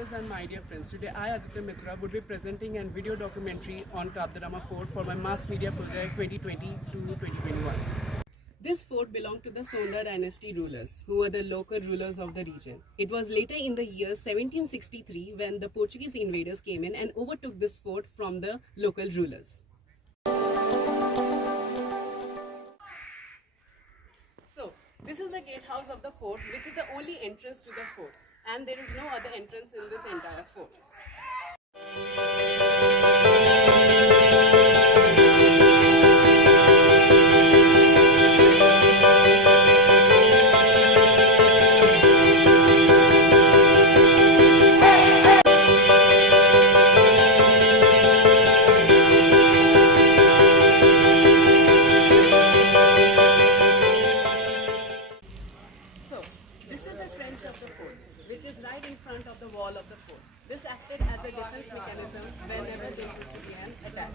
watchers and my dear friends. Today I, Aditya Mitra, would be presenting a video documentary on Kabdarama Fort for my mass media project 2020 to 2021. This fort belonged to the Sonda dynasty rulers, who were the local rulers of the region. It was later in the year 1763 when the Portuguese invaders came in and overtook this fort from the local rulers. So, this is the gatehouse of the fort, which is the only entrance to the fort, and there is no other entrance in this entire fort. So, this is the trench of the fort, which is right in front of the wall of the fort. This acted as a defense mechanism whenever there used to be an attack.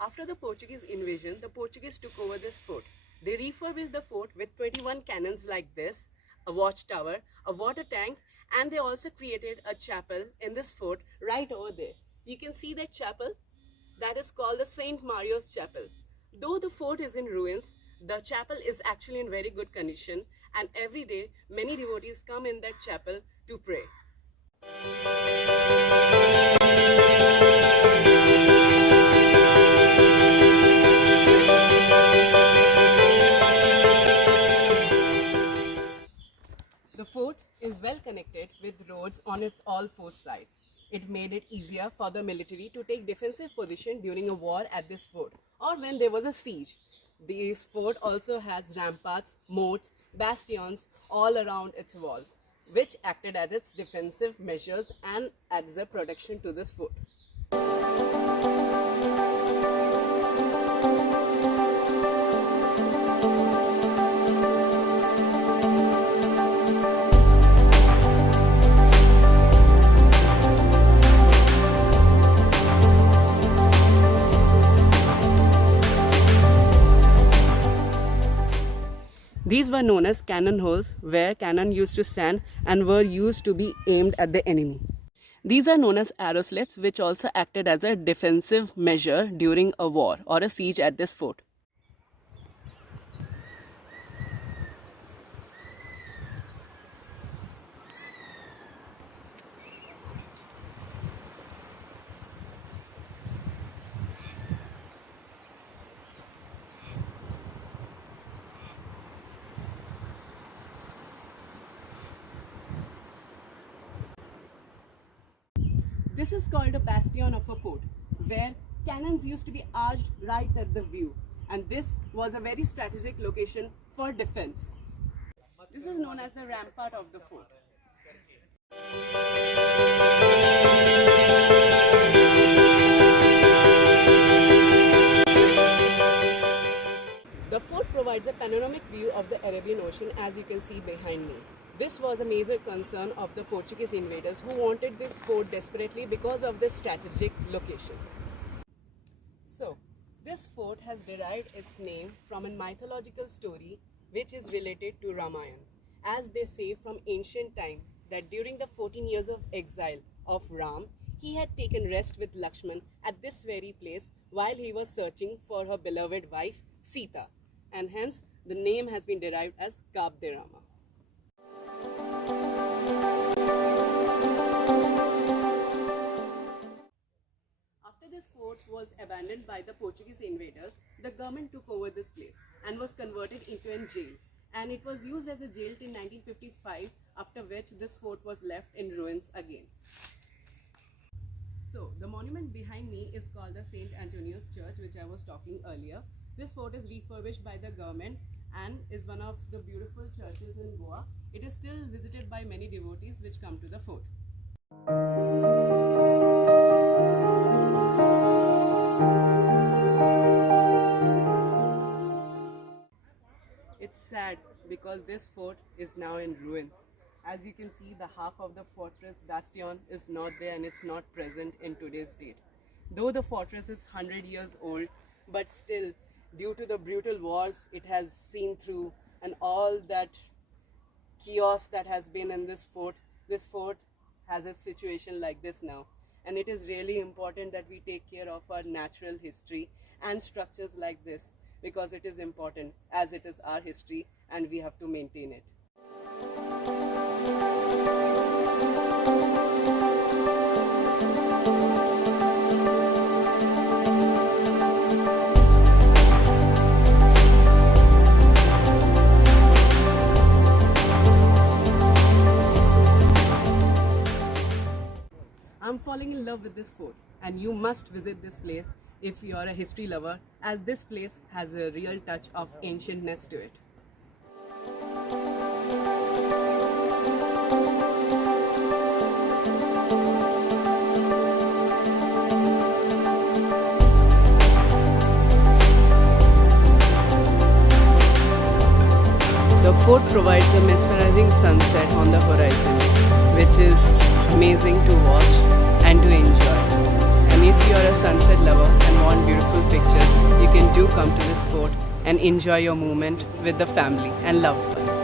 After the Portuguese invasion, the Portuguese took over this fort. They refurbished the fort with 21 cannons like this, a watchtower, a water tank, and they also created a chapel in this fort right over there. You can see that chapel. That is called the Saint Mario's Chapel. Though the fort is in ruins, the chapel is actually in very good condition, and every day many devotees come in that chapel to pray. The fort is well connected with roads on its all four sides. It made it easier for the military to take defensive position during a war at this fort or when there was a siege. This fort also has ramparts, moats, bastions all around its walls, which acted as its defensive measures and as a protection to this fort. These were known as cannon holes, where cannon used to stand and were used to be aimed at the enemy. These are known as arrow slits, which also acted as a defensive measure during a war or a siege at this fort. This is called a bastion of a fort, where cannons used to be arched right at the view, and this was a very strategic location for defense. This is known as the rampart of the fort. The fort provides a panoramic view of the Arabian Ocean, as you can see behind me. This was a major concern of the Portuguese invaders who wanted this fort desperately because of the strategic location. So, this fort has derived its name from a mythological story which is related to Ramayana, as they say from ancient time that during the 14 years of exile of Ram, he had taken rest with Lakshman at this very place while he was searching for her beloved wife Sita, and hence the name has been derived as Kabdarama. After this fort was abandoned by the Portuguese invaders, the government took over this place and was converted into a jail. And it was used as a jail till 1955, after which this fort was left in ruins again. So, the monument behind me is called the St. Antonius Church, which I was talking earlier. This fort is refurbished by the government and is one of the beautiful churches in Goa. It is still visited by many devotees which come to the fort. It's sad because this fort is now in ruins. As you can see, the half of the fortress bastion is not there and it's not present in today's date. Though the fortress is 100 years old, but still, due to the brutal wars it has seen through and all that chaos that has been in this fort. This fort has a situation like this now. And it is really important that we take care of our natural history and structures like this, because it is important as it is our history and we have to maintain it. I'm falling in love with this fort, and you must visit this place if you are a history lover, as this place has a real touch of ancientness to it. The fort provides a mesmerizing sunset on the horizon, which is amazing to watch and to enjoy. And if you are a sunset lover and want beautiful pictures, you can do come to this fort and enjoy your moment with the family and loved ones.